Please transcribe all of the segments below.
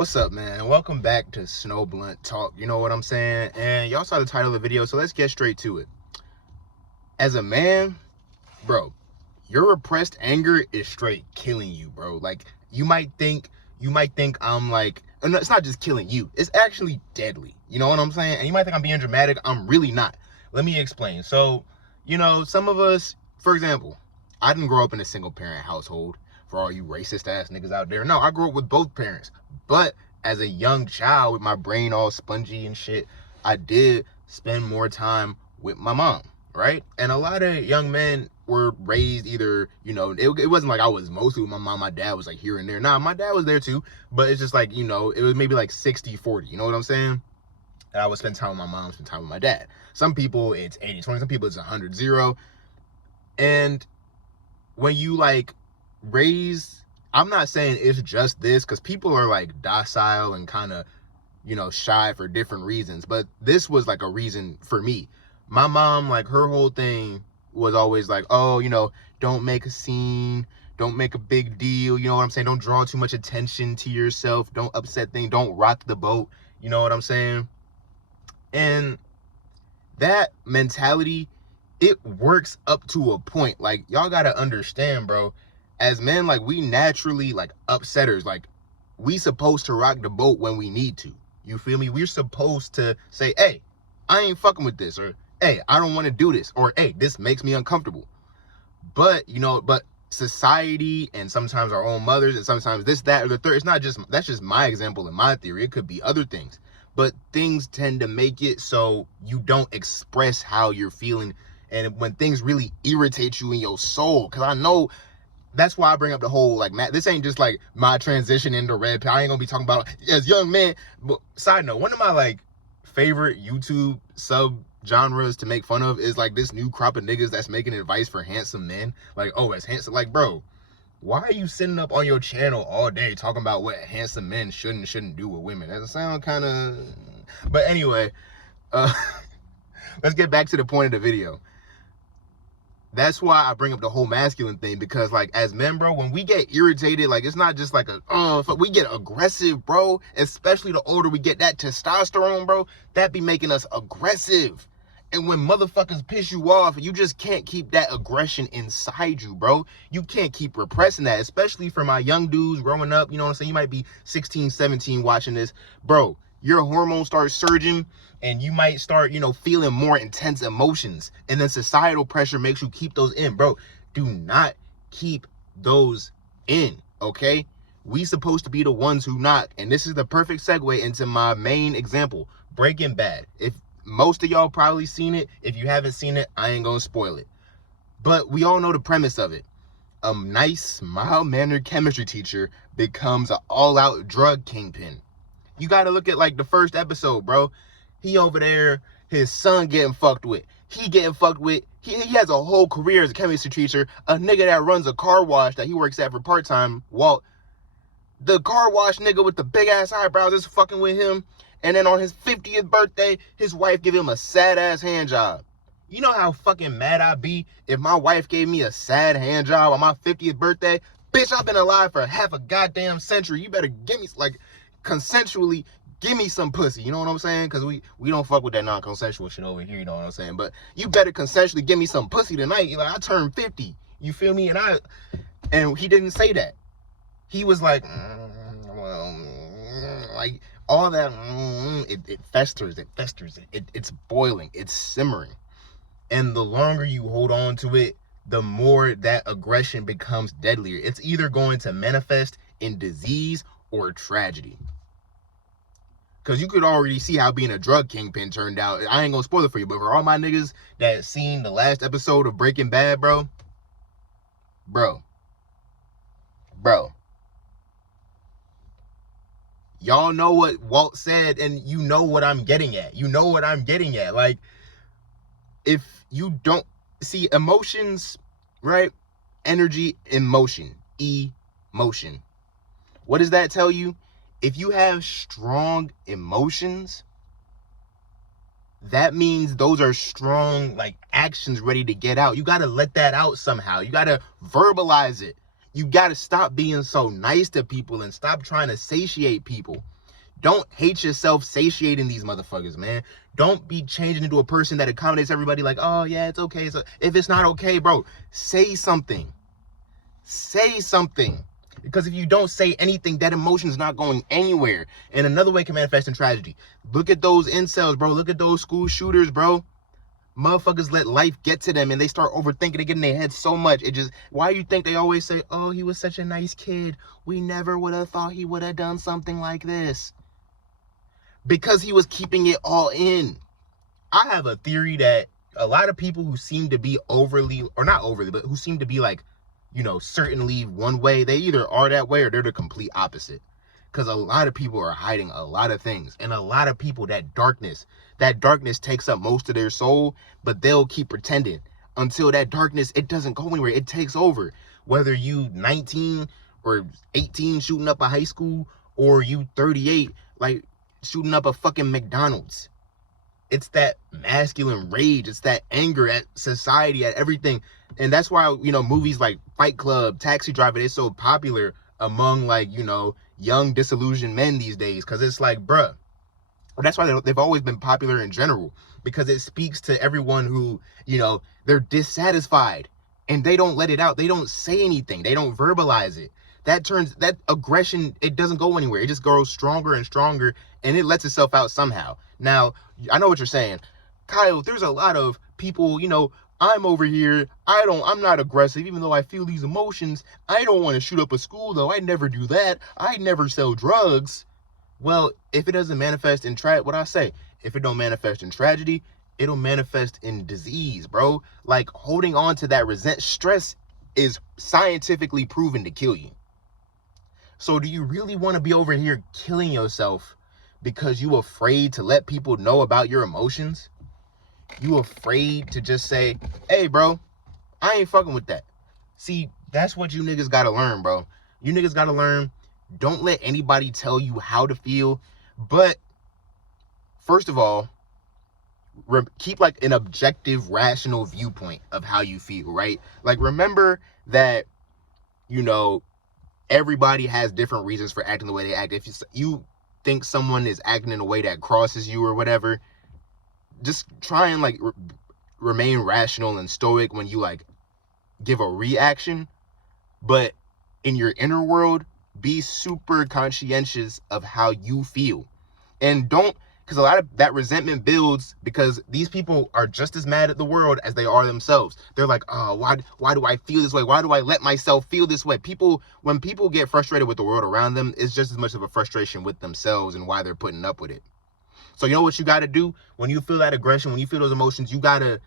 What's up, man? Welcome back to Snow Blunt Talk. You know what I'm saying? And y'all saw the title of the video, so let's get straight to it. As a man, bro, your repressed anger is straight killing you, bro. Like, you might think I'm like, and it's not just killing you, it's actually deadly. You know what I'm saying? And you might think I'm being dramatic. I'm really not. Let me explain. So, some of us, for example, I didn't grow up in a single parent household. For all you racist ass niggas out there, no, I grew up with both parents. But as a young child with my brain all spongy and shit, I did spend more time with my mom, right? And a lot of young men were raised either, it wasn't like I was mostly with my mom. My dad was like here and there. Nah, my dad was there too, but it's just like, it was maybe like 60-40. You know what I'm saying? And I would spend time with my mom, spend time with my dad. Some people it's 80-20, some people it's 100-0. And when you like raise, I'm not saying it's just this, because people are like docile and kind of, shy for different reasons, but this was like a reason for me. My mom, like, her whole thing was always like, oh, don't make a scene, don't make a big deal, you know what I'm saying? Don't draw too much attention to yourself, don't upset things, don't rock the boat, you know what I'm saying? And that mentality, it works up to a point. Like, y'all gotta understand, bro, as men, like, we naturally, like, upsetters. Like, we supposed to rock the boat when we need to. You feel me? We're supposed to say, hey, I ain't fucking with this, or hey, I don't want to do this, or hey, this makes me uncomfortable. But society and sometimes our own mothers and sometimes this, that, or the third, that's just my example and my theory. It could be other things, but things tend to make it so you don't express how you're feeling. And when things really irritate you in your soul, because I know that's why I bring up the whole, like, this ain't just like my transition into red pill. I ain't gonna be talking about as young men. But side note, one of my like favorite YouTube sub genres to make fun of is like this new crop of niggas that's making advice for handsome men. Like, oh, as handsome, like, bro, why are you sitting up on your channel all day talking about what handsome men should and shouldn't do with women? That sound kind of, but anyway, let's get back to the point of the video. That's why I bring up the whole masculine thing, because like as men, bro, when we get irritated, like it's not just like we get aggressive, bro. Especially the older we get, that testosterone, bro, that be making us aggressive. And when motherfuckers piss you off, you just can't keep that aggression inside you, bro. You can't keep repressing that, especially for my young dudes growing up. You know what I'm saying? You might be 16, 17 watching this, bro. Your hormones start surging and you might start, feeling more intense emotions. And then societal pressure makes you keep those in, bro. Do not keep those in, okay? We supposed to be the ones who knock. And this is the perfect segue into my main example, Breaking Bad. If most of y'all probably seen it, if you haven't seen it, I ain't gonna spoil it. But we all know the premise of it. A nice, mild-mannered chemistry teacher becomes an all-out drug kingpin. You got to look at like the first episode, bro. He over there, his son getting fucked with. He getting fucked with. He has a whole career as a chemistry teacher. A nigga that runs a car wash that he works at for part-time. Walt, the car wash nigga with the big ass eyebrows is fucking with him. And then on his 50th birthday, his wife give him a sad ass hand job. You know how fucking mad I'd be if my wife gave me a sad hand job on my 50th birthday? Bitch, I've been alive for half a goddamn century. You better give me, like, consensually give me some pussy, you know what I'm saying? Because we don't fuck with that non-consensual shit over here, you know what I'm saying? But you better consensually give me some pussy tonight. Like, I turned 50, you feel me? And he didn't say that. He was like, like all that, it festers, it's boiling, it's simmering. And the longer you hold on to it, the more that aggression becomes deadlier. It's either going to manifest in disease or tragedy. Because you could already see how being a drug kingpin turned out. I ain't gonna spoil it for you, but for all my niggas that seen the last episode of Breaking Bad, bro, y'all know what Walt said, and you know what I'm getting at. Like, if you don't see emotions, right? Energy, emotion, emotion. What does that tell you? If you have strong emotions, that means those are strong, like, actions ready to get out. You got to let that out somehow. You got to verbalize it. You got to stop being so nice to people and stop trying to satiate people. Don't hate yourself satiating these motherfuckers, man. Don't be changing into a person that accommodates everybody like, oh, yeah, it's okay. So if it's not okay, bro, say something. Say something. Because if you don't say anything, that emotion is not going anywhere. And another way can manifest in tragedy. Look at those incels, bro. Look at those school shooters, bro. Motherfuckers let life get to them and they start overthinking. They get in their head so much. Why do you think they always say, oh, he was such a nice kid. We never would have thought he would have done something like this. Because he was keeping it all in. I have a theory that a lot of people who seem to be overly, or not overly, but who seem to be like, certainly one way, they either are that way or they're the complete opposite. Because a lot of people are hiding a lot of things. And a lot of people, that darkness takes up most of their soul, but they'll keep pretending until that darkness, it doesn't go anywhere. It takes over. Whether you 19 or 18 shooting up a high school, or you 38, like shooting up a fucking McDonald's. It's that masculine rage. It's that anger at society, at everything. And that's why, movies like Fight Club, Taxi Driver, they're so popular among young disillusioned men these days. Because it's like, bruh, that's why they've always been popular in general. Because it speaks to everyone who, they're dissatisfied. And they don't let it out. They don't say anything. They don't verbalize it. That aggression, it doesn't go anywhere. It just grows stronger and stronger. And it lets itself out somehow. Now, I know what you're saying. Kyle, there's a lot of people, I'm over here. I'm not aggressive, even though I feel these emotions. I don't want to shoot up a school, though. I never do that. I never sell drugs. Well, if it doesn't manifest in what I say, if it don't manifest in tragedy, it'll manifest in disease, bro. Like holding on to that stress is scientifically proven to kill you. So do you really want to be over here killing yourself because you afraid to let people know about your emotions? You afraid to just say, hey, bro, I ain't fucking with that. See, that's what you niggas got to learn, bro. You niggas got to learn, don't let anybody tell you how to feel. But first of all, keep like an objective, rational viewpoint of how you feel, right? Like, remember that, everybody has different reasons for acting the way they act. If you think someone is acting in a way that crosses you or whatever, just try and remain rational and stoic when you give a reaction. But in your inner world, be super conscientious of how you feel. And because a lot of that resentment builds because these people are just as mad at the world as they are themselves. They're like, oh, why do I feel this way? Why do I let myself feel this way? When people get frustrated with the world around them, it's just as much of a frustration with themselves and why they're putting up with it. So you know what you got to do? When you feel that aggression, when you feel those emotions, you got to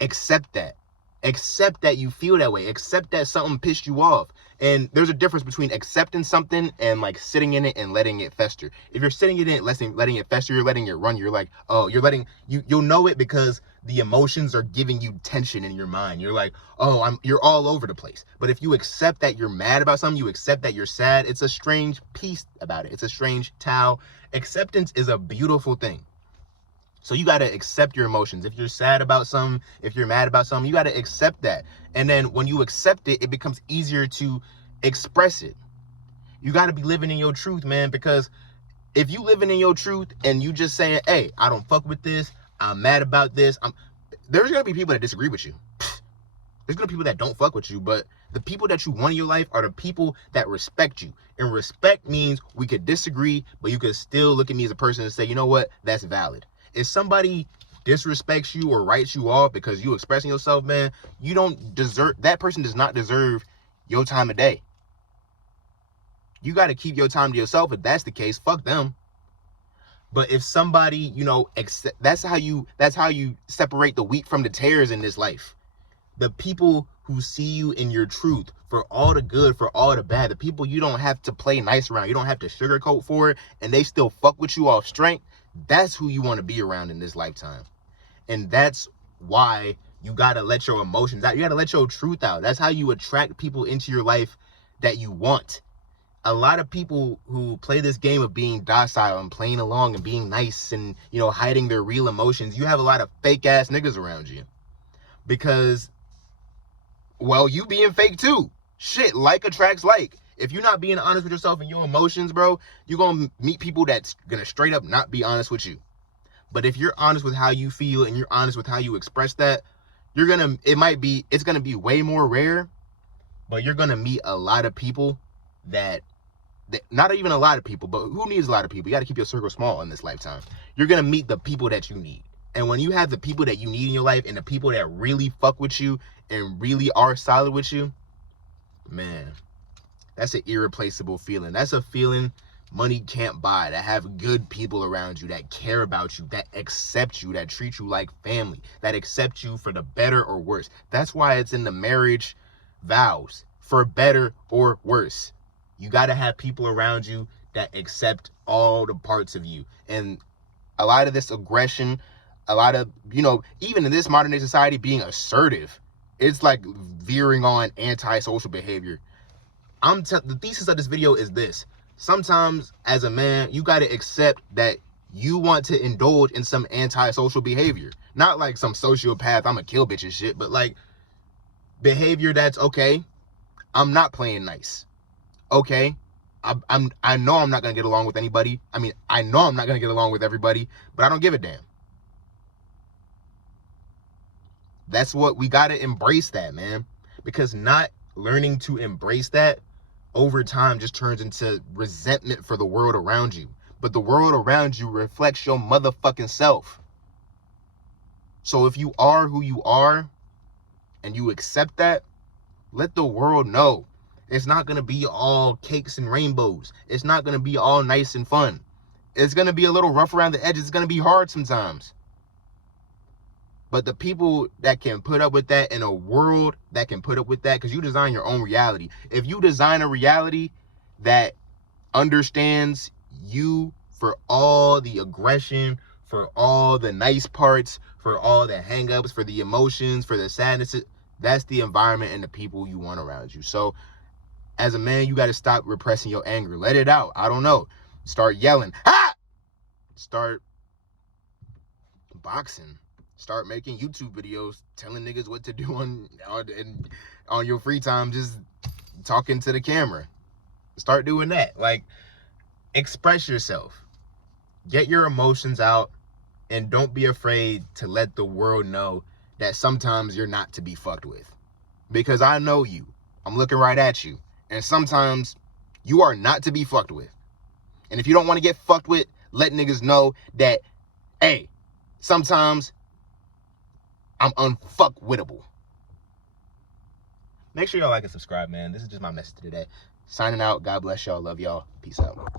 accept that. Accept that you feel that way. Accept that something pissed you off. And there's a difference between accepting something and sitting in it and letting it fester. If you're sitting in it, letting it fester, you're letting it run. You're like, oh, you'll know it because the emotions are giving you tension in your mind. You're like, oh, you're all over the place. But if you accept that you're mad about something, you accept that you're sad, it's a strange peace about it. It's a strange Tao. Acceptance is a beautiful thing. So you got to accept your emotions. If you're sad about something, if you're mad about something, you got to accept that. And then when you accept it, it becomes easier to express it. You got to be living in your truth, man, because if you living in your truth and you just saying, hey, I don't fuck with this, I'm mad about this, there's going to be people that disagree with you. There's going to be people that don't fuck with you, but the people that you want in your life are the people that respect you. And respect means we could disagree, but you could still look at me as a person and say, you know what, that's valid. If somebody disrespects you or writes you off because you expressing yourself, man, that person does not deserve your time of day. You got to keep your time to yourself. If that's the case, fuck them. But if somebody, that's how you separate the wheat from the tares in this life. The people who see you in your truth, for all the good, for all the bad, the people you don't have to play nice around, you don't have to sugarcoat for it, and they still fuck with you off strength, that's who you want to be around in this lifetime. And that's why you got to let your emotions out. You got to let your truth out. That's how you attract people into your life that you want. A lot of people who play this game of being docile and playing along and being nice and, hiding their real emotions, you have a lot of fake ass niggas around you. Because, well, you being fake too. Shit, like attracts like. If you're not being honest with yourself and your emotions, bro, you're gonna meet people that's gonna straight up not be honest with you. But if you're honest with how you feel and you're honest with how you express that, it's gonna be way more rare, but you're gonna meet a lot of people that not even a lot of people, but who needs a lot of people? You got to keep your circle small in this lifetime. You're going to meet the people that you need. And when you have the people that you need in your life and the people that really fuck with you and really are solid with you, man, that's an irreplaceable feeling. That's a feeling money can't buy. To have good people around you that care about you, that accept you, that treat you like family, that accept you for the better or worse. That's why it's in the marriage vows, for better or worse. You got to have people around you that accept all the parts of you. And a lot of this aggression, a lot of, even in this modern day society, being assertive, it's like veering on antisocial behavior. The thesis of this video is this. Sometimes as a man, you got to accept that you want to indulge in some antisocial behavior. Not like some sociopath, I'm a kill bitch and shit, but like behavior that's okay. I'm not playing nice. Okay, I know I'm not gonna get along with anybody. I mean, I know I'm not gonna get along with everybody, but I don't give a damn. That's what we gotta embrace, that, man. Because not learning to embrace that over time just turns into resentment for the world around you. But the world around you reflects your motherfucking self. So if you are who you are and you accept that, let the world know. It's not going to be all cakes and rainbows. It's not going to be all nice and fun. It's going to be a little rough around the edges. It's going to be hard sometimes. But the people that can put up with that, in a world that can put up with that, because you design your own reality. If you design a reality that understands you for all the aggression, for all the nice parts, for all the hang-ups, for the emotions, for the sadness, that's the environment and the people you want around you. So as a man, you got to stop repressing your anger. Let it out. I don't know. Start yelling. Ha! Start boxing. Start making YouTube videos telling niggas what to do on your free time, just talking to the camera. Start doing that. Like, express yourself. Get your emotions out, and don't be afraid to let the world know that sometimes you're not to be fucked with. Because I know you. I'm looking right at you. And sometimes you are not to be fucked with. And if you don't want to get fucked with, let niggas know that, hey, sometimes I'm unfuckwittable. Make sure y'all like and subscribe, man. This is just my message today. Signing out. God bless y'all. Love y'all. Peace out.